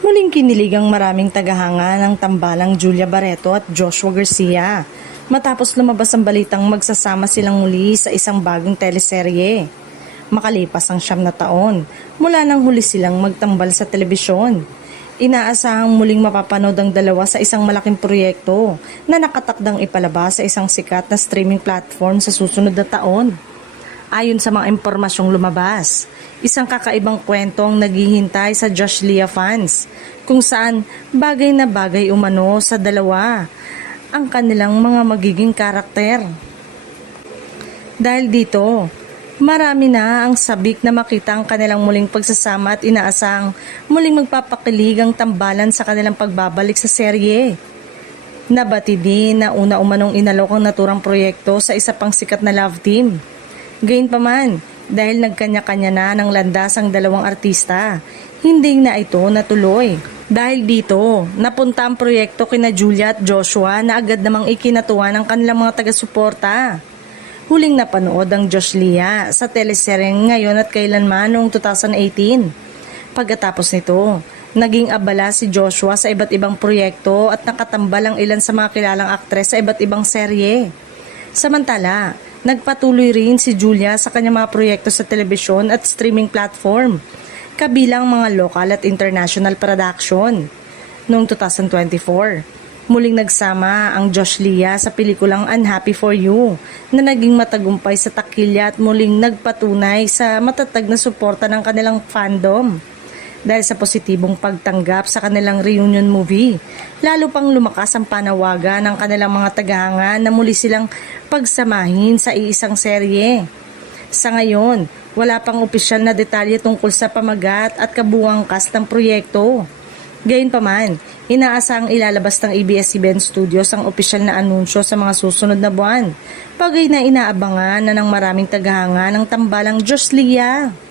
Muling kinilig ang maraming tagahanga ng tambalang Julia Barreto at Joshua Garcia matapos lumabas ang balitang magsasama silang muli sa isang bagong teleserye. Makalipas ang 9 na taon mula nang huli silang magtambal sa telebisyon. Inaasahang muling mapapanood ang dalawa sa isang malaking proyekto na nakatakdang ipalabas sa isang sikat na streaming platform sa susunod na taon. Ayon sa mga impormasyong lumabas, isang kakaibang kwento ang naghihintay sa Josh Leah fans kung saan bagay na bagay umano sa dalawa ang kanilang mga magiging karakter. Dahil dito, marami na ang sabik na makita ang kanilang muling pagsasama at inaasahang muling magpapakilig ang tambalan sa kanilang pagbabalik sa serye. Nabati din na una umanong inalok ang naturang proyekto sa isa pang sikat na love team. Gayunpaman, dahil nagkanya-kanya na ng landas ang dalawang artista, hindi na ito natuloy. Dahil dito, napunta ang proyekto kina Julia at Joshua na agad namang ikinatuwa ng kanilang mga taga-suporta. Huling napanood ang Josh Leah sa teleseryeng Ngayon at Kailanman noong 2018. Pagkatapos nito, naging abala si Joshua sa iba't ibang proyekto at nakatambal ang ilan sa mga kilalang aktres sa iba't ibang serye. Samantala, nagpatuloy rin si Julia sa kanyang mga proyekto sa telebisyon at streaming platform, kabilang mga local at international production. Noong 2024, muling nagsama ang Josh Leah sa pelikulang Unhappy for You na naging matagumpay sa takilya at muling nagpatunay sa matatag na suporta ng kanilang fandom. Dahil sa positibong pagtanggap sa kanilang reunion movie, lalo pang lumakas ang panawagan ng kanilang mga tagahanga na muli silang pagsamahin sa iisang serye. Sa ngayon, wala pang opisyal na detalye tungkol sa pamagat at kabuuang cast ng proyekto. Gayunpaman, inaasahang ilalabas ng ABS-CBN Studios ang opisyal na anunsyo sa mga susunod na buwan, bagay na inaabangan na ng maraming tagahanga ng tambalang Josh Leah.